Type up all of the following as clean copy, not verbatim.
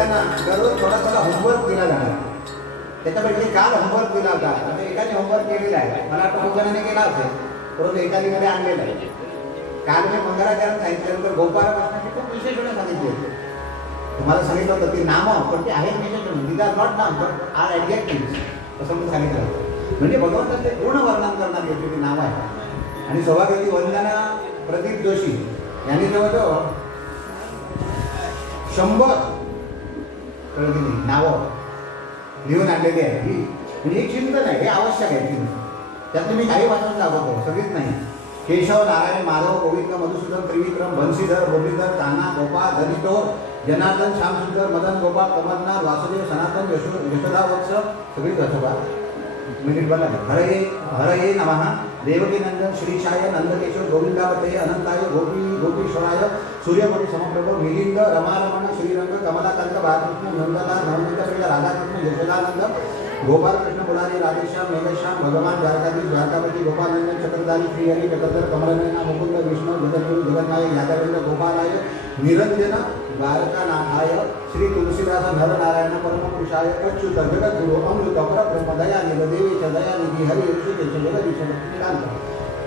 एकाना दररोज थोडा थोडा होमवर्क दिला जाणार. त्याच्यापैकी काल होमवर्क दिला होता. आता एकाने होमवर्क केलेला आहे, मला वाटतं खूप जणांनी केला असेल, परंतु एकाने आणलेला आहे. काल मी मंगळाचरण सांगितल्यानंतर गोपाळकृष्णाची खूप विशेषणे सांगितली. तुम्हाला सांगितलं होतं ती नामं, पण ते आहेत विशेषण, दीज आर नॉट नाम बट आर ॲडजेक्टिव्हज असं मी सांगितलं. म्हणजे भगवंताचे पूर्ण वर्णन करणारी याची ती नावं आहे. आणि सौभाग्यवती वंदना प्रदीप जोशी यांनी जवळजवळ 100 नावं लिहून आणलेली आहे. ही म्हणजे एक चिंतन आहे, हे आवश्यक आहे चिंतन. त्यातून मी काही वाचून दाखवतो, सगळीच नाही. केशव, नारायण, माधव, गोविंद, मधुसूदन, त्रिविक्रम, बंशीधर, मुरलीधर, ताना, गोपाळ, धनिटोर, जनार्दन, श्यामसुंदर, मदन, गोपाळ, कमलनाथ, वासुदेव, सनातन, यशोदा वत्स, सगळीच वाचवा. मिनिट बोला. हरये नमः, देवकीनंदन, श्रीशाय, नंदकेशव, गोविंदावते, अनंताय, गोपीश्वराय, सूर्यकोटी समप्रभ, मिलिंद, रमारमण, श्रीरंग, कमलाकांत, बाळकृष्ण, नंदलाल, नवनीतप्रिय, राधाकृष्ण, यशोदानंद, गोपालकृष्ण, मुरारी, राधेश्याम, मेघश्याम, भगवान, द्वारकाधीश, द्वारकापती, गोपालनंदन, चक्रधारी, श्रीहरी, चक्रधर, कमलनयना, मुकुंद, विष्णू, जगद्गुरु, जगन्नायक, यादवेंद्र, गोपालाय, निरंजन, द्वारकानाथाय, श्री तुलसीदास, नरनारायण, परमपुरुषाय, अच्युत, जगद्गुरु, अमृत, परब्रह्म, दयानिध, देवेश, दयानिधी, हरी, ऋषिकेश, जगदीश, लक्ष्मीकांत,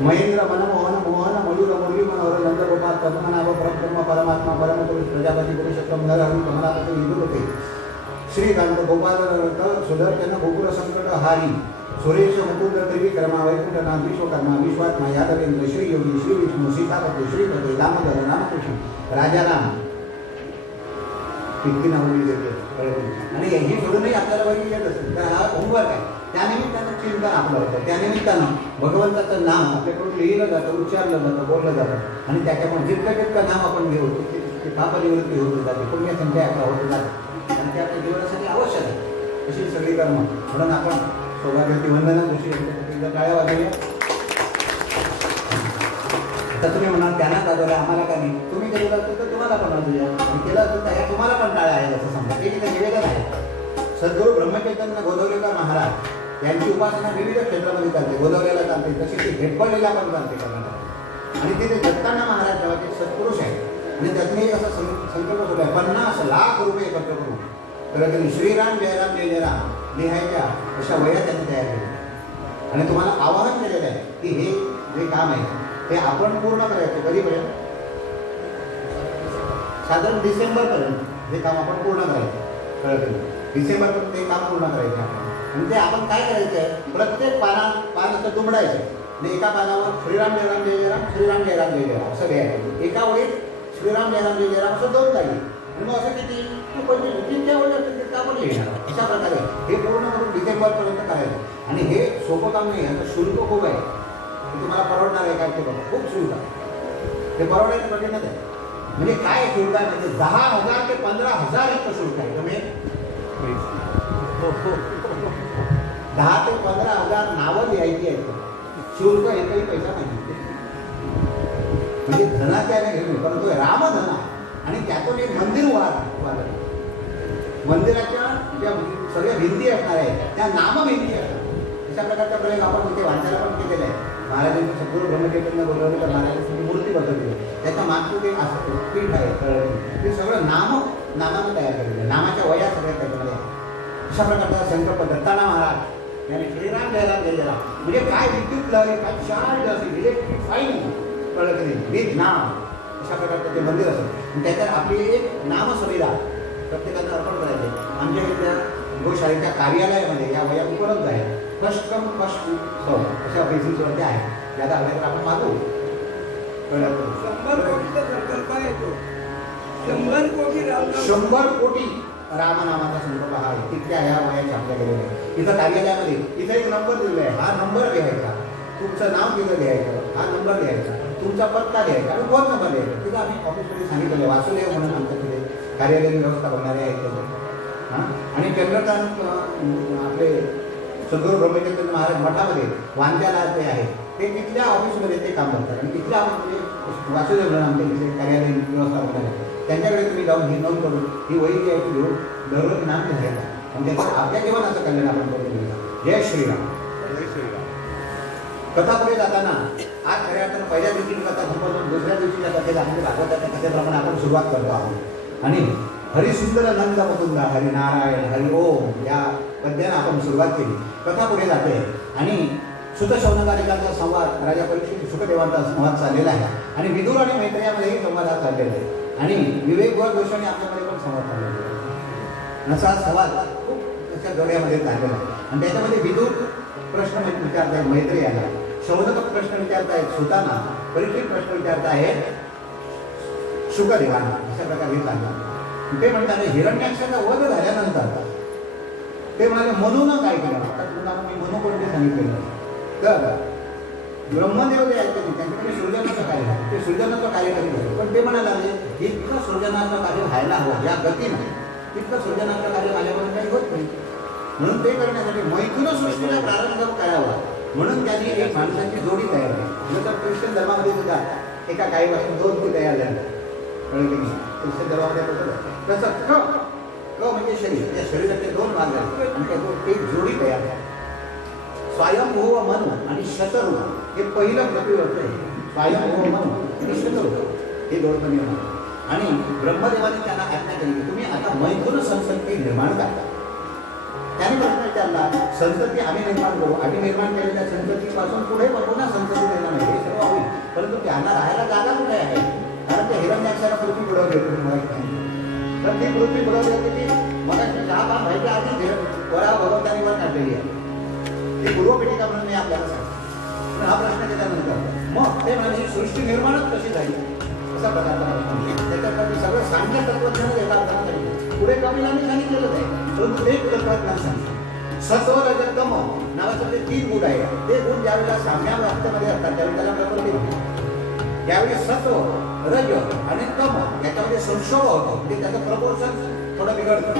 महेंद्र, मनमोहन, मोहन, मयूर, मुरली, मनोहर, नंदगोपाल, पद्मनाभ, परब्रह्म, परमात्मा, परमपुरुष, प्रजापती, पुरुषोत्तम, नरहरी, कमलापती, विदुपते, श्रीकांत, गोपाल, सुदर्शन, गोकुल संकट हारी, सुरेश, मुकुंद, त्रिविक्रमा, वैकुंठनाथ, विश्वकर्मा, विश्वात्मा, यादवेंद्र, श्रीयोगी, श्री विष्णू, सीतापती, श्रीपती, दामोदर, रामकृष्ण, राजाराम, इतकी नावं देते. आणि हे सोडूनही आपल्याला बघितलं येत असेल तर हा होमवर्क आहे. त्यानिमित्तानं चिंतन आपलं होतं. त्यानिमित्तानं भगवंताचं नाव आपल्याकडून लिहिलं जातं, उच्चारलं जातं, बोललं जातं. आणि त्याच्यामुळे जितकं नाम आपण घेऊ तितकी पापनिवृत्ती होत जाते, पुण्य संख्या आपला होत जाते. आणि ते आपल्या जीवनासाठी आवश्यक आहे. अशी सगळी कर्म. म्हणून आपण सौभाग्यवती वंदना जोशी यांच्यासाठी टाळ्या वाजवल्या. आता तुम्ही म्हणाल त्यांना वाजवल्या आम्हाला का नाही? तुम्ही केलेलं असतं तर तुम्हाला पण वाजवूया, आणि केलं असतं तर तुम्हाला पण टाळ्या आहेत असं समजा. हे तिथे निवेदन आहे. सद्गुरू ब्रह्मचैतन्य गोदवलेकर महाराज यांची उपासना विविध क्षेत्रामध्ये चालते. गोदवलेला चालते, तशी ती हेप्पळलेला पण चालते कर्नाटकात. आणि तिथे दत्तांना महाराज जेव्हा सत्पुरुष आहे आणि त्यातूनही असा संकल्प सुरू आहे 50 लाख रुपये एकत्र करून तर त्यांनी श्रीराम जयराम जय जयराम लिहायच्या अशा वया त्यांनी तयार केल्या. आणि तुम्हाला आवाहन केलेलं आहे की हे जे काम आहे ते आपण पूर्ण करायचं. कधीपर्यंत? साधारण डिसेंबरपर्यंत हे काम आपण पूर्ण करायचं. कळलं? डिसेंबरपर्यंत हे काम पूर्ण करायचं आपण. आणि ते आपण काय करायचं आहे, प्रत्येक पान असं दुमडायचं आणि एका पानावर श्रीराम जयराम जय जयराम, श्रीराम जयराम जय जयराम असं लिहायचं. एका ओळीत श्रीराम जयराम जय जयराम असं 2 जागी. आणि मग असं किती जितक्या ओळी असतील तितकं आपण लिहिणार. अशा प्रकारे हे पूर्ण करून डिसेंबरपर्यंत करायचं. आणि हे सोपं काम नाही, याचं शुल्क खूप आहे. तुम्हाला परवडणार आहे काय ते बघा, खूप शुल्क आहे. ते परवडायचं कठीणच आहे. म्हणजे काय शुल्क आहे म्हणजे 10,000 ते 15,000 इतकं शुल्क आहे. कमी 10 ते 15,000 नावं लिहायची आहेत. शुल्क एकही पैसा नाही. म्हणजे धनाच्या घेऊन, परंतु रामधन आहे. आणि त्यातून एक मंदिर उभारलं. मंदिराच्या ज्या सगळ्या भिंती असणार आहेत त्या नामभिंती असतात. अशा प्रकारचा प्रयोग आपण तिथे वाचायला पण केलेला आहे. महाराजांनी सद्गुरू ब्रह्मचैतन्य गोदवलेकर महाराजांची मूर्ती बसवली. त्याच्या मागचं एक असं पीठ आहे, ते सगळं नामानं तयार केलेलं आहे. नामाच्या वया सगळ्या त्याच्यामध्ये आहे. अशा प्रकारचा संकल्प दत्ताना महाराज यांनी श्रीराम जयराम जय जयराम म्हणजे काय विद्युत लहरी, काय चार्ज असेल, इलेक्ट्रिफाईंग, कळलं की नाही, विथ नाम. अशा प्रकारचं ते मंदिर असेल. त्याच्यात आपली एक नामसुविधा प्रत्येकाचं अर्पण करायचे. आमच्या इथल्या गोशाळेच्या कार्यालयामध्ये या वया उपलब्ध आहे. कष्टम कष्ट अशा बेसिसवरती आहे. ज्यादा हव्या तर आपण मागू. 100 कोटी रामनामाचा संकल्प हा आहे. तिथल्या ह्या वयाच्या आपल्या गेलेल्या आहे. इथं कार्यालयामध्ये इथं एक नंबर दिलेला आहे. हा नंबर लिहायचा, तुमचं नाव तिथं लिहायचं, हा नंबर लिहायचा, तुमचा पत्ता लिहायचा आणि फोन नंबर लिहायचा. तिथं आम्ही ऑफिसमध्ये सांगितलेलं वासुदेव म्हणून आमच्या तिथे कार्यालयीन व्यवस्था बघणारे आहेत त्याचे. आणि चंद्रकांत आपले सद्गुरू ब्रह्मचैतन्य महाराज मठामध्ये वांद्याला जे आहे ते तिथल्या ऑफिसमध्ये ते काम करतात. आणि तिथल्या ऑफिसमध्ये वासुदेव म्हणून आमच्या तिथे कार्यालयीन व्यवस्था बघणारे त्यांच्याकडे तुम्ही जाऊन ही नोंद करून ही वही जी आहे ती घेऊन दररोज नाम लिहायचं. आणि त्याचं आपल्या जीवनाचं कल्याण आपण करून घेऊया. जय श्रीराम. जय श्रीराम. कथा पुढे जाताना आज खऱ्या अर्थानं पहिल्या दिवशी कथा संपवून दुसऱ्या दिवशीच्या कथेला म्हणजे भागवताच्या कथेप्रमाणे आपण सुरुवात करतो आहोत. आणि हरिसुंदर नंद मुकुंद हरिनारायण हरि ओम या पद्यानं आपण सुरुवात केली. कथा पुढे जाते आणि सुत शौनकादिकांचा संवाद राजा परीक्षित सुखदेवांचा संवाद चाललेला आहे आणि विदुर आणि मैत्रेयामध्येही संवाद हा चाललेला आहे आणि विवेक व गोस्वामी आपल्यामध्ये पण संवाद चाललेला आहे. असा संवाद खूप त्याच्या गड्यामध्ये चाललेला आहे आणि त्याच्यामध्ये विदुर प्रश्न विचारतायत मैत्रेयाला, शौनक प्रश्न विचारतायत सुतांना, परीक्षित प्रश्न विचारतायत शुकदेवांना. अशा प्रकारे चालला. ते म्हणतात हिरण्याक्षाचा वध झाल्यानंतर ते म्हणाले मनूनं काय केलं. आता तुम्हाला मी मनू कोणते सांगितलेलं तर ब्रह्मदेव जे आहेत त्यांच्याकडे सृजनाचं कार्य आहे, ते सृजनाचं कार्य करीत होते. पण ते म्हणायला लागले इतकं सृजनाचं कार्य व्हायला हवं या गतीनं, तितकं सृजनाचं कार्य माझ्याकडून काही होत नाही. म्हणून ते करण्यासाठी मैथुन सृष्टीला प्रारंभ करावा म्हणून त्यांनी एक माणसाची जोडी तयार केली. जसं ख्रिश्चन धर्मामध्ये सुद्धा एका गायीपासून 2 मुली तयार झाल्या. कळले की ख्रिश्चन धर्मामध्ये तसं क म्हणजे शरीर, त्या शरीराचे 2 भाग झाले आणि त्यातून एक जोडी तयार झाली. स्वयंभू मनु आणि शतरू हे पहिलं पृथ्वीवरचं आहे. स्वयंभू मनु आणि शतरू हे 2 नियम आणि ब्रह्मदेवाने त्यांना आज्ञा केली की तुम्ही आता मैथुन संतती निर्माण करता. त्याने प्रश्न विचारला संतती आम्ही निर्माण करू, आम्ही निर्माण केलेल्या संततीपासून पुढे पुन्हा संतती निर्माण नाही हे सर्व होईल, परंतु त्यांना राहायला जागा कुठे आहे. कारण ते हिरण्याक्षाला पृथ्वी बुडवली होती तुम्हाला. तर ती पृथ्वी बुडवली होती की मला 6 व्हायच्या आधी वरा भगवंतानी वर काढलेली आहे. ती पूर्वपीठिका म्हणून मी आपल्याला सांगतो. पण हा प्रश्न त्याच्यानंतर मग ते म्हणजे सृष्टी निर्माणच कशी झाली असा प्रकारचा प्रश्न. त्याच्यासाठी सगळं सांख्य तत्वज्ञान एका अर्थानं झाली. पुढे कपिलांनी सांगितलेलं आहे परंतु एक तत्वज्ञान सांगतो. सत्व रज तम नावाचे ते 3 गुण आहे. ते गुण ज्यावेळेला साम्यावस्थेमध्ये असतात त्यावेळी त्याला प्रकृती म्हणतात. ज्यावेळी सत्व रज आणि तम याच्यामध्ये संक्षोभ होतो म्हणजे त्याचं प्रपोर्शन थोडं बिघडतं.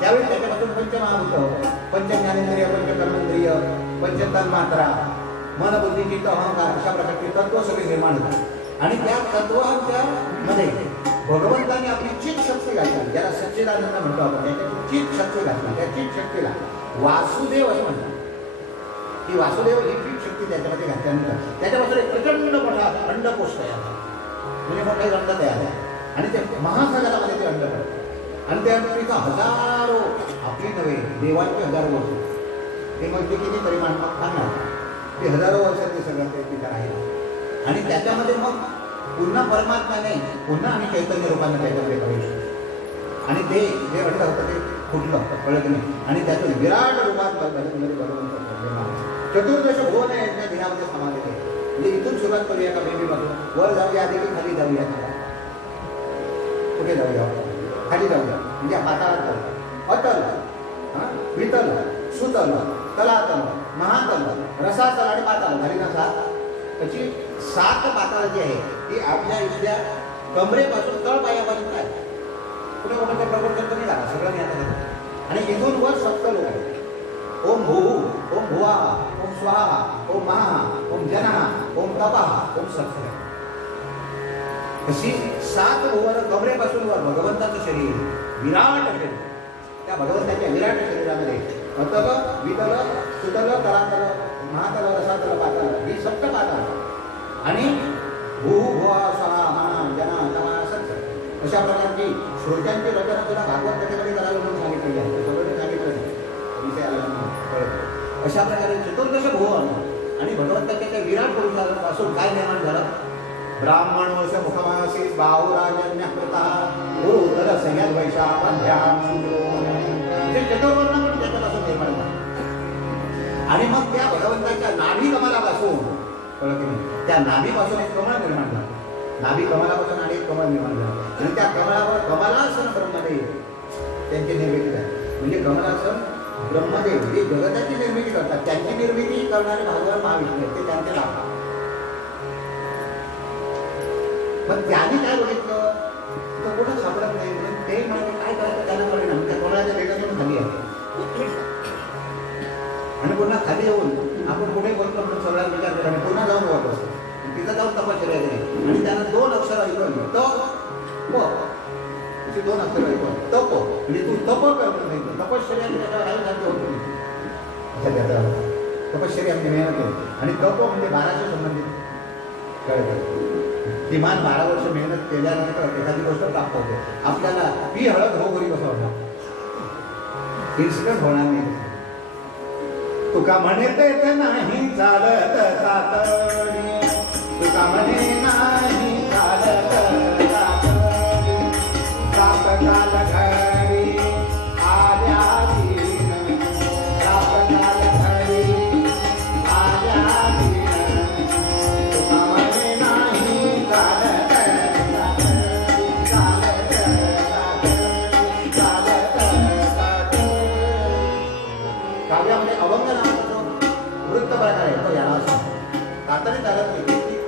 त्यावेळी त्याच्यापासून पंचमहाभूत, पंचज्ञानेंद्रिय, पंचकर्मेंद्रिय, पंचतन्मात्रा, मन बुद्धी चित्त अहंकार अशा प्रकारचे तत्व सगळे निर्माण होतात आणि त्या तत्वांच्या मध्ये भगवंताने आपली चित शक्ती घातली, ज्याला सच्चिदानंद म्हणतो आपण. त्याच्याची चित शक्ती घातली. त्या चित शक्तीला वासुदेव असं म्हणतात. ही वासुदेव ही चित शक्ती त्याच्यामध्ये घातल्यानंतर त्याच्यापासून एक प्रचंड मोठा अंडकोश तयार झाला. म्हणजे मोठे अंड तयार झाले आणि ते महासागरामध्ये ते अंड पडतात आणि त्या अंडीचा हजारो आपली नव्हे देवांचे हजारो वर्ष ते मग ते किती परिमाण आणणार ते हजारो वर्ष ते सगळं ते तिथं राहिलं आणि त्याच्यामध्ये मग पुन्हा परमात्माने पुन्हा आणि चैतन्य रूपाने त्याच्यामध्ये प्रवेश केला आणि ते जे अंड होतं ते फुटलं कळत नाही आणि त्यातून विराट रूपात भगवंत चतुर्दश भुवन यांच्या दिनामध्ये समावेश आहे. म्हणजे इथून सुरुवात करूया का बेबीपासून वर जाऊया आधी की खाली जाऊया. कुठे जाऊया? खाली जाऊया म्हणजे पाताळात अतल, वितल, सुतल, तलातल, महातल, रसातल आणि पाताळ झाली ना 7. त्याची 7 पाताळ जी आहे ती आपल्या इथल्या कमरेपासून तळपायापासून काय कुठे कोणाचं प्रवर्तन कमी झाला सगळं ज्ञात आणि इथून वर 7 लोक आहेत. ओम भू, ओम भुवा, ओम स्वाहा, ओम महा, ओम जनः, ओम तपः, ओम सत्य. अशी 7 भुवन कमरेपासून वर भगवंताचं शरीर विराट शरीर. त्या भगवंताच्या विराट शरीरामध्ये अतल, वितल, सुतल, तलातल, महातल, रसातल, पातल ही 7 पातळ आणि भू, भुवा, स्वाहा, महा, जनः, तपः, सत्य अशा प्रकारची श्रोत्यांची रचना तुला भागवत कथेमध्ये करावी म्हणून सांगितलेली आहे. सगळं सांगितलं नाही अशा प्रकारे चतुर्दश भुवन आणि भगवंताच्या त्या विराट पुरुषापासून काय निर्माण झालं. ब्राह्मणोश मुखमासी बाहुराजन्य कृता गुरुतर संयत वैशाध्याम म्हणजे चतुर्वर्ण म्हणून त्याच्यापासून निर्माण झालं आणि मग त्या भगवंताच्या नाभी कमलापासून कळत नाही त्या नाभीपासून एक कमळ निर्माण झालं. नाभी कमलापासून आणि एक कमळ निर्माण झालं आणि त्या कमळावर कमलासन ब्रह्मदेव त्यांची निर्मिती झाली. म्हणजे कमलासन ब्रह्मदेव हे जगताची निर्मिती करतात. त्यांची निर्मिती करणारे भगवान महाविष्णू ते त्यांचे लागतात. पण त्यांनी काय बघितलं तर कुठं सापडत नाही म्हणून ते म्हणजे काय करायचं त्याला परिणाम त्या कोणाच्या देशातून खाली आहे आणि पुन्हा खाली येऊन आपण पुढे बोलतो आपण सगळा विचार करा आणि पुन्हा जाऊन वाट असतो तिथं जाऊन तपश्चर्या केली आणि त्यांना 2 अक्षर ऐकवली अशी 2 अक्षर ऐकवली तप म्हणजे तू तप करत नाही तपश्चर्या होतो त्याचा तपश्चर्या म्हणजे मेहनत होती आणि तप म्हणजे 12शी संबंधित काय किमान 12 वर्ष मेहनत केल्यानंतर एखादी गोष्ट प्राप्त होते. आपल्याला ही हळद हो घरी कसं होणार, इन्सिडेंट होणार नाही. तुका म्हणे ते नाही चालत तातडी, तुका म्हणे नाही चालत तातडी, प्राप्त काल घडी आल्या दिन, प्राप्त काल घडी आल्या दिन, तुका म्हणे नाही चालत तातडी, चालत तातडी, चालत तातडी. काव्यामध्ये अभंग नावाचा जो वृत्त प्रकार आहे तो याला असतो. तातडी चालत नाही,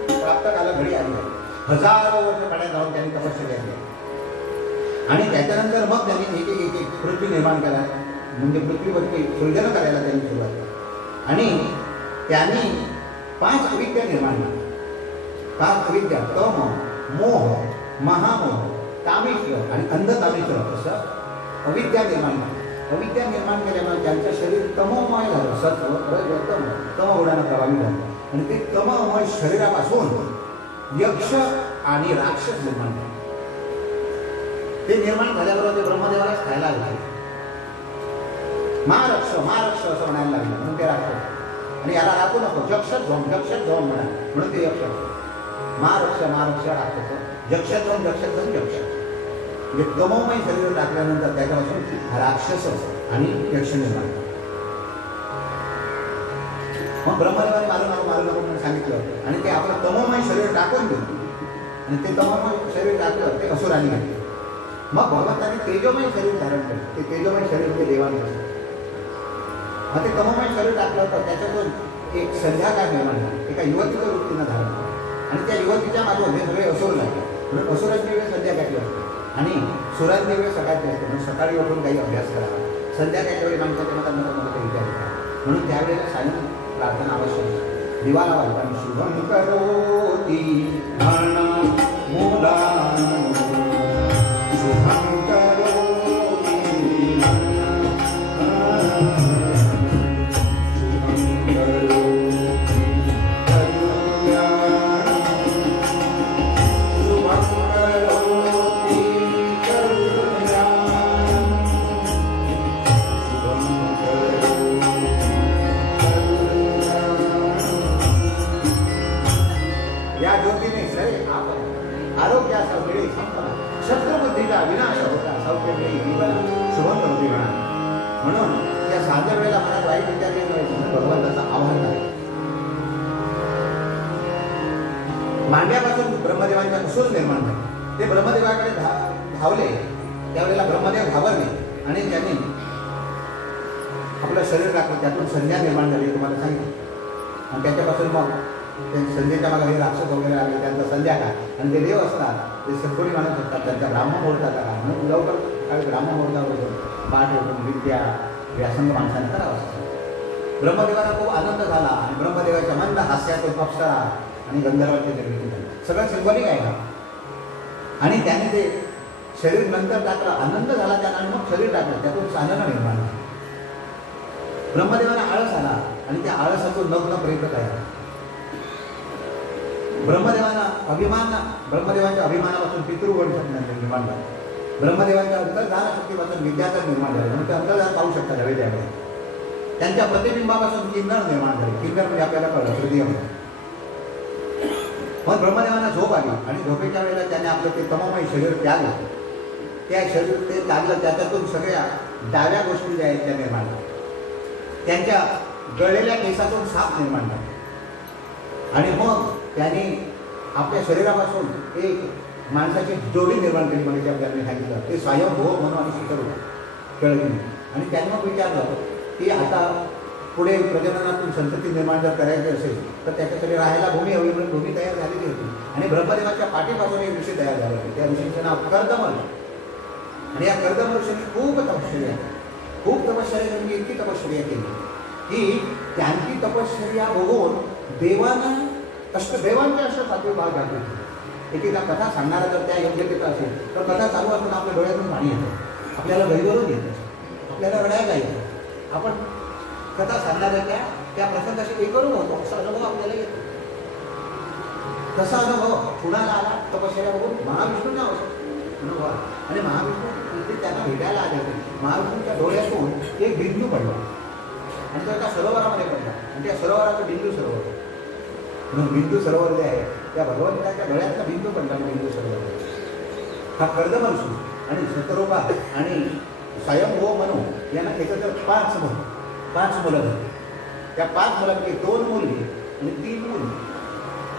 प्राप्त काल घडी आली आहे. हजारो वर्ष पाण्यात जाऊन त्यांनी तपश्चर्या केली आणि त्याच्यानंतर मग त्यांनी एक एक एक पृथ्वी निर्माण करायला, म्हणजे पृथ्वीवरती सृजन करायला त्यांनी सुरुवात केली. आणि त्यांनी 5 अविद्या निर्माण केल्या. 5 अविद्या, तम, मोह, महामोह, तामिश्र आणि अंधतामिश्र असं अविद्या निर्माण केली. अविद्या निर्माण केल्यामुळे त्यांचं शरीर तमोमय झालं. सत्व रज तम तमगुणानं प्रभावित झालं आणि ते तमोमय शरीरापासून यक्ष आणि राक्षस निर्माण झाले. ते निर्माण झाल्याबरोबर ते ब्रह्मदेवालाच खायला लागले. महारक्ष महारक्ष असं म्हणायला लागलं म्हणून ते राक्षस. आणि याला राखू नको, जक्षत झोम म्हणा म्हणून ते यक्ष. महारक्ष महारक्ष राक्षस, जक्षत झोम यक्ष. म्हणजे तमोमय शरीर टाकल्यानंतर त्याच्यापासून राक्षस आणि यक्ष निर्माण. मग ब्रह्मदेवाने मारू नको म्हणून सांगितलं आणि ते आपलं तमोमय शरीर टाकून दिलं आणि ते तमोमय शरीर टाकलं ते असुरांनी घेतलं. मग भगवंतांनी तेजोमय शरीर धारण केलं. ते तेजोमय शरीर म्हणजे देवाने घेतलं. मग ते तमोमय शरीर टाकलं तर त्याच्यातून एक संध्याकाळ निर्माण झाली. एका युवतीचं वृत्तीनं धारण केलं आणि त्या युवतीच्या मागे हे सगळे असुर लागले. म्हणून असुरांची वेळ संध्याकाळची असते आणि सुरांची वेळ सकाळची असते. म्हणून सकाळी उठून काही अभ्यास करावा, संध्याकाळच्या वेळी माणसाच्या मनात नको विचार करा. म्हणून त्यावेळेला सायं प्रार्थना आवश्यक आहे. दिवा लावा आणि शुभम करोति म्हणा मुलांनो, शुभम करोति शुभम करोति कल्याण, शुभम करोति कल्याण, शुभम करोति. या ज्योतीने शरीर आपण आरोग्याचा वेळी संपला, शत्रुबुद्धीचा विनाश होता, सौख्य वेळी जीवना शुभम करोति म्हणा. म्हणून या साध्या वेळेला मनात वाईट विचार येण्यामुळे भगवंताचं आव्हान आहे. मांड्यापासून ब्रह्मदेवांच्या असुर निर्माण झाले. ते ब्रह्मदेवाकडे धावले. त्यावेळेला ब्रह्मदेव घाबरले आणि त्यांनी आपलं शरीर टाकलं. त्यातून संध्या निर्माण झाली तुम्हाला सांगितलं. आणि त्याच्यापासून मग ते संध्याच्या मागे हे राक्षस वगैरे आले. त्यांचा संध्याकाळ आणि ते देव असतात, ते सद्गुणी माणूस असतात, त्यांच्या ब्राह्मण मुहूर्ताचा काळ म्हणून लवकर काही ब्राह्मण मुहूर्तावर पाठ उठून विद्या व्यासंग माणसाने करावं असतं. ब्रह्मदेवाला खूप आनंद झाला आणि ब्रह्मदेवाच्या मंद हास्यातून अप्सरा आणि गंधर्वांची निर्मिती झाली. सगळं सिंबॉलिक आहे का. आणि त्याने ते शरीर नंतर टाकलं, आनंद झाला त्याला आणि मग शरीर टाकलं, त्यातून चांदणं निर्माण झालं. ब्रह्मदेवाला आळस आला आणि त्या आळसातून नग्न प्रेत आहे. ब्रह्मदेवाच्या अभिमानापासून पितृगण निर्माण झाला. ब्रह्मदेवाच्या अंतर्धान शक्तीपासून विद्याधर निर्माण झाले. म्हणून ते अंतर्धान पाहू शकता त्यावेळी. त्यावेळी त्यांच्या प्रतिबिंबापासून किन्नर निर्माण झाले. किन्नर म्हणजे आपल्याला कळलं हृदयमध्ये. मग ब्रह्मदेवांना झोप आली आणि झोपेच्या वेळेला त्याने आपलं ते तमोमय शरीर त्यागलं. त्या शरीर ते त्यागलं, त्याच्यातून सगळ्या डाव्या गोष्टी ज्या आहेत त्या निर्माण झाल्या. त्यांच्या गळलेल्या केसातून साप निर्माण झाले आणि मग त्यांनी आपल्या शरीरापासून एक माणसाची जोडी निर्माण केली. म्हणजे आपल्याला सांगितलं ते स्वयंभू म्हणून आणि शिखर होतं केळगिरी. आणि त्यांनी मग विचारलं की आता पुढे प्रजननातून संतती निर्माण जर करायची असेल तर त्याच्यासाठी राहायला भूमी हवी. म्हणून भूमी तयार झालेली होती आणि ब्रह्मदेवाच्या पाठीपासून एक ऋषी तयार झाले होते. त्या ऋषीचं नाव कर्दम. आणि या कर्दम ऋषींनी खूप तपश्चर्या म्हणजे इतकी तपश्चर्या केली की त्यांची तपश्चर्या बघून देवांना देवांचे अशा सातवे भाग घातले. एकेका कथा सांगणारा जर त्या योग्यतेचा असेल तर कथा चालू असताना आपल्या डोळ्यातून पाणी येतं, आपल्याला गैरवरून येतं, आपल्याला रडायला येतं. आपण कथा सांगणाऱ्या त्या प्रसंगाशी एकरूप होतो, असा अनुभव आपल्याला येतो. तसा अनुभव कुणाला आला तपश्चर्या बघून महाविष्णूंना अनुभव आला. आणि महाविष्णू तिथे त्यांना भेटायला आले होते. महाविष्णूच्या डोळ्यातून एक बिंदू पडला आणि तो एका सरोवरामध्ये पडला आणि त्या सरोवराचं बिंदू सरोवर म्हणून बिंदू सरोवर जे आहे त्या भगवंताच्या डोळ्यातला बिंदू पडला बिंदू सरोवर. हा कर्दमर्षी आणि शतरूपा आणि स्वयंभू म्हणू यांना एकत्र 5 मुलं झाली. त्या 5 मुलांपैकी 2 मुलगी आणि 3 मुली.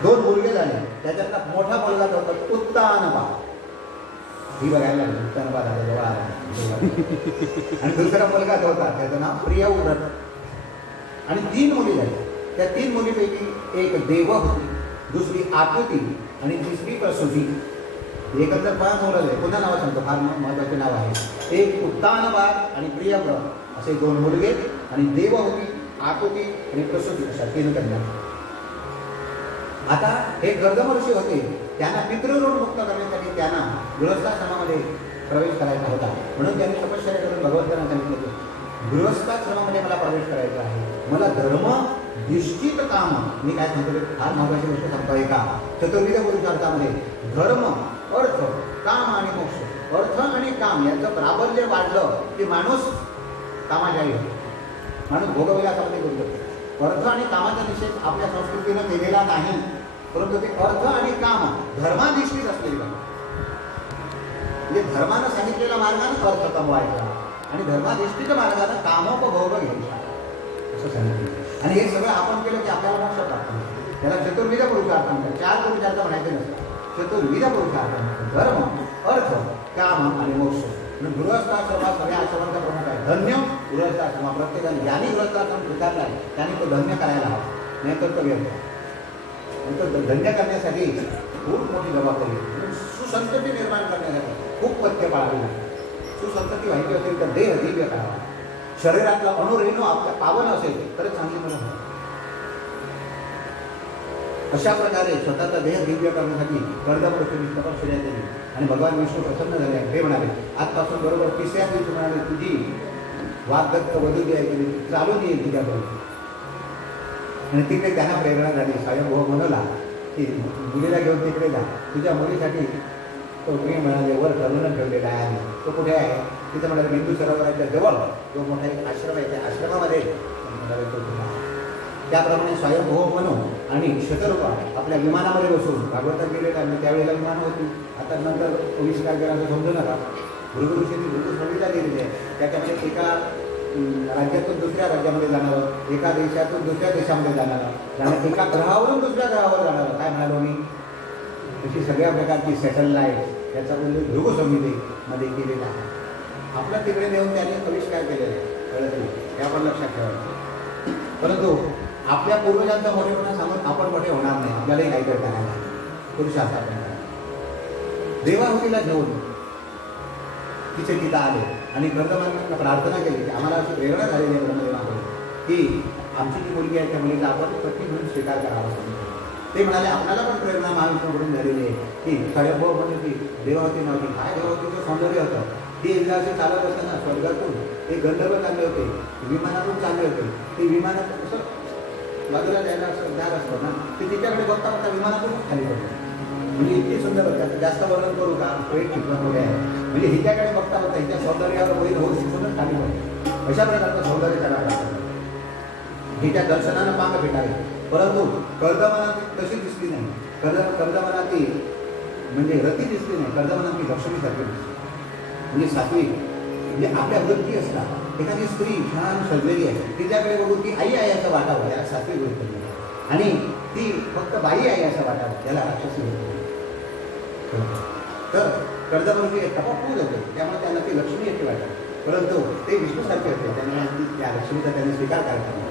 2 मुलगे झाले. त्याच्यातला मोठा मुलगा जो होता उत्तानपा, ही बघायला लागली उत्तानपा झाला जवळ आला. आणि दुसरा मुलगा जो होता त्याचं नाव प्रियव्रत. आणि 3 मुली झाल्या. त्या 3 मुलीपैकी एक देव होती, दुसरी आकृती आणि तिसरी प्रसूती. एकत्र 5 मुलं झाले. पुन्हा नाव सांगतो, फार महत्वाचे नाव आहे. एक उत्तानपाद आणि प्रियव्रत असे 2 मुलगे आणि देवहूती, आकृती आणि प्रसूती अशा 3 कन्या. आता हे गर्दमर्षी होते. त्यांना पितृऋण मुक्त करण्यासाठी त्यांना गृहस्थाश्रमामध्ये प्रवेश करायचा होता. म्हणून त्यांनी तपश्चर्या करून भगवंतांना सांगितलं की गृहस्थाश्रमामध्ये मला प्रवेश करायचा आहे. मला धर्म निश्चित काम. मी काय सांगतो फार महत्वाची गोष्ट सांगतो. एका चतुर्विध पुरुषार्थामध्ये धर्म, अर्थ, काम आणि मोक्ष. अर्थ आणि काम यांचं प्राबल्य वाढलं की माणूस कामाच्या होतो. माणूस भोगविलासामध्ये करू शकतो. अर्थ आणि कामाचा निषेध आपल्या संस्कृतीनं केलेला नाही, परंतु ते अर्थ आणि काम धर्माधिष्ठित असलेली पाहिजे. म्हणजे धर्मानं सांगितलेल्या मार्गानं अर्थ कमवायचा आणि धर्माधिष्ठित मार्गानं कामोपभोग घ्यायचा असं सांगितलं. आणि हे सगळं आपण केलं की आपल्याला मोक्ष प्राप्त होतो. त्याला चतुर्विध पुरुषार्थ म्हणतात. 4 पुरुषार्थ म्हणायचे नसतात. चतुर्विध पुरुषार्थ धर्म, अर्थ, काम आणि मोक्ष. म्हणून गृहस्थाश्रम हा सगळ्या आश्रमांचा प्रमुख आहे. धन्य गृहस्थाश्रम. प्रत्येकाने ज्यांनी गृहस्थाश्रम स्वीकारला आहे त्यांनी तो धन्य करायला हवा, नाहीतर तो व्यर्थ. नंतर धन्य करण्यासाठी खूप मोठी जबाबदारी आहे. म्हणून सुसंतती निर्माण करण्यासाठी खूप पथ्य पाळावी लागते. सुसंतती व्हायची असेल तर देह दिव्य करावा. शरीरातला अणुरेणू आपल्या पावन असेल तर चांगली मुलं होतात. अशा प्रकारे स्वतःचा देह दिव्य करण्यासाठी कर्दमर्षींनी तपश्चर्या केली आणि भगवान विष्णू प्रसन्न झाले. हे म्हणाले आजपासून बरोबर 3ऱ्या दिवशी म्हणाले तुझी वाग्दत्त वधू जी आहे ती चालून येईल तुझ्याबरोबर. आणि तिकडे त्यांना प्रेरणा झाली. स्वयंभू म्हणला की मुलीला घेऊन तिकडे जा. तुझ्या मुलीसाठी तो मी म्हणाले वर ठरवून ठेवलेला आहे. तो कुठे आहे तिथं म्हणाले बिंदू सरोवराच्या जवळ जो मोठा एक आश्रम आहे त्या आश्रमामध्ये म्हणाले तो तुला. त्याप्रमाणे स्वयंभू म्हणून आणि शतरूपा आपल्या विमानामध्ये बसून भागवतात गेलेला आणि त्यावेळेला विमान होती. आता नंतर आविष्कार केला असं समजू नका. भृगु ऋषींनी भृगु संहिता लिहिलेली आहे. त्याच्यामध्ये एका राज्यातून दुसऱ्या राज्यामध्ये जाणारं, एका देशातून दुसऱ्या देशामध्ये जाणारं, एका ग्रहावरून दुसऱ्या ग्रहावर जाणारं. काय म्हणालो मी तशी सगळ्या प्रकारची सॅटेलाईट याचा उल्लेख भृगु संहितेमध्ये केलेला आहे. आपल्या तिकडे नेऊन त्यांनी आविष्कार केलेला आहे. कळत नाही हे आपण लक्षात ठेवायचं. परंतु आपल्या पूर्वजांचा मोठेपणा सांगून आपण मोठे होणार नाही. आपल्यालाही काही करता नाही. पुरुषार्थ आपण देवाहुतीला घेऊन तिथे तिथं आले आणि कर्दमांना प्रार्थना केली की आम्हाला अशी प्रेरणा झालेली आहे ब्रह्मदेवाकडून की आमची जी मुलगी आहे त्या मुलीला आपण पत्नी म्हणून स्वीकार करावा. ते म्हणाले आपल्याला पण प्रेरणा महाविष्णूकडून झालेली आहे की स्वयंभू म्हणजे ती देवावती नव्हती. काय देवावतीचं सौंदर्य होतं. ती एकदा असे चालत असताना स्वर्गातून ते गंधर्व चालले होते, विमानातून चालले होते. ते विमानात कसं बाजूला जायला असं दार असतं ना, ते तिच्याकडे बघता बघता विमानातून खाली पडलं. म्हणजे इतकी सुंदर होतं. जास्त वर्णन करू का एक ठिकाण पुढे आहे. म्हणजे हिच्याकडे बघता बघता हिच्या सौंदर्यावर वैर होऊन शिकूनच खाली पडले. अशा प्रकारचं सौंदर्य त्याला प्राप्त. हिच्या दर्शनानं पांग भेटावे. परंतु कर्दमनात तशी दिसली नाही. कर्दमनाती म्हणजे रती दिसली नाही. कर्दमनाती लक्ष्मीसारखी दिसली. म्हणजे सात्विक म्हणजे आपल्या वृत्ती असतात. एखादी स्त्री छान सजलेली आहे तिच्याकडे बघून ती आई आहे असं वाटावं याला सात्विक वृत्ती. आणि ती फक्त बाई आहे असं वाटावं त्याला राक्षसी वृत्ती. तर कर्दमर्षी तपापूर होते त्यामुळे त्यांना ती लक्ष्मी येते वाटत. परंतु ते विष्णूसारखे होते त्यांना त्या लक्ष्मीचा त्यांनी स्वीकार करायचा.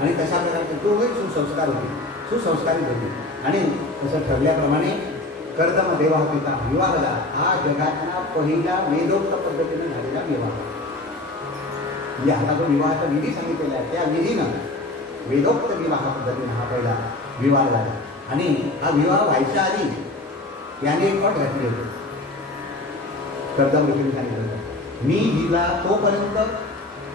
आणि तशा प्रकारचे दोघे सुसंस्कार होते, सुसंस्कारित होते. आणि तसं ठरल्याप्रमाणे कर्दम देवाहुतीचा विवाह झाला. हा जगातला पहिला वेदोक्त पद्धतीने झालेला विवाह. म्हणजे आता जो विवाहाचा विधी सांगितलेला आहे त्या विधीनं वेदोक्त विवाह पद्धतीने हा पहिला विवाह झाला. आणि हा विवाह व्हायच्या आधी याने एक अट घातली होती. कर्दम ऋषीने सांगितलं होतं मी हिला तोपर्यंत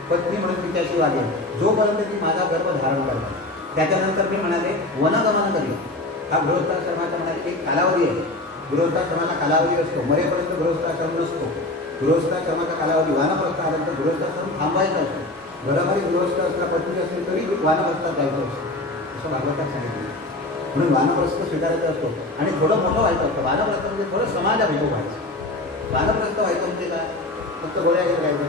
पत्नी म्हणून तिच्याशी वागेल जोपर्यंत ती माझा गर्भ धारण करते. त्याच्यानंतर मी म्हणाले वनगमन करीन. हा गृहस्थाश्रमाचा म्हणा एक कालावधी आहे. गृहस्थाश्रमाला कालावधी असतो, मरेपर्यंत गृहस्थाश्रम नसतो. गृहस्थाश्रमाचा कालावधी वानप्रस्थ आल्यानंतर गृहस्थाश्रम थांबायचा असतो. घरामध्ये गृहस्थ असला पत्नी असेल तरी वानप्रस्थात जायचं असतं, असं भागवतात सांगितलं. म्हणून वानप्रस्थ स्वीकारायचा असतो आणि थोडं मोठं व्हायचं असतं. वानप्रस्थ म्हणजे थोडं समाजाभिमुख व्हायचं. वानप्रस्थ व्हायचं म्हणजे काय, फक्त गोळ्या घेत राहायचं,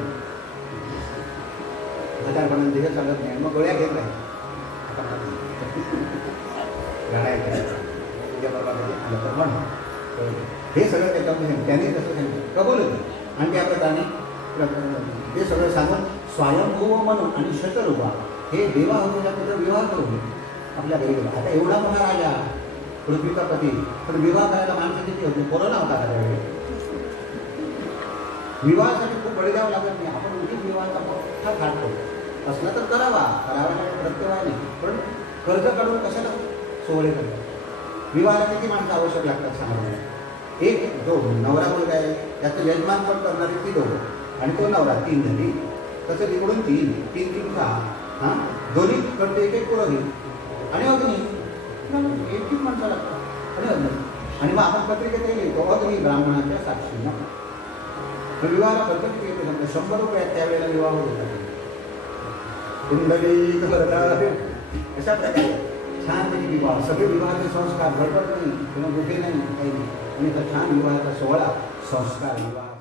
म्हातारपणात दिवस चालत नाही, मग गोळ्या घेत राहायचं. हे सगळं त्याच्यामध्ये त्यांनी तसं सांगितलं, कबूल होतं. आणि त्या प्रकारे ते सगळं सांगून स्वयंभूव म्हणून आणि शतरूपा हे देवा होते त्याबद्दल विवाह करून आपल्या घरी गेला. आता एवढा मोठा राजा पृथ्वीचा पती, पण विवाह करायला माणसं किती होती, कोरोना होता त्यावेळी. विवाहासाठी खूप बळी द्यावं लागत नाही. आपण उगीच विवाहाचा मोठा थाट करतो, असला तर करावा प्रत्येक नाही, पण कर्ज काढून कशाला सोहळे करतात. विवाहाला किती माणसं आवश्यक लागतात सांगा मला. एक जो नवरा मुलगा आहे त्याचं यजमान पण करणारे ती दोघं आणि तो नवरा 3 झाली. तसं तिकडून 3 3 3 6 दोन्ही कडते एक पुरोहित आणि अग्नी, एकच माणसं लागतात आणि अग्नी. आणि मग आपण पत्रिकेत लिहितो अग्नी ब्राह्मणाच्या साक्षीनं. विवाहाला खर्च किती येतो समजा 100 रुपयात त्यावेळेला विवाह होत होता. कुंडली अशा प्रकारे छान त्याची विवाह, सगळे विवाहाचे संस्कार गडबड नाही किंवा मोठे नाही, काही नाही. आणि छान विवाहाचा सोहळा संस्कार विवाह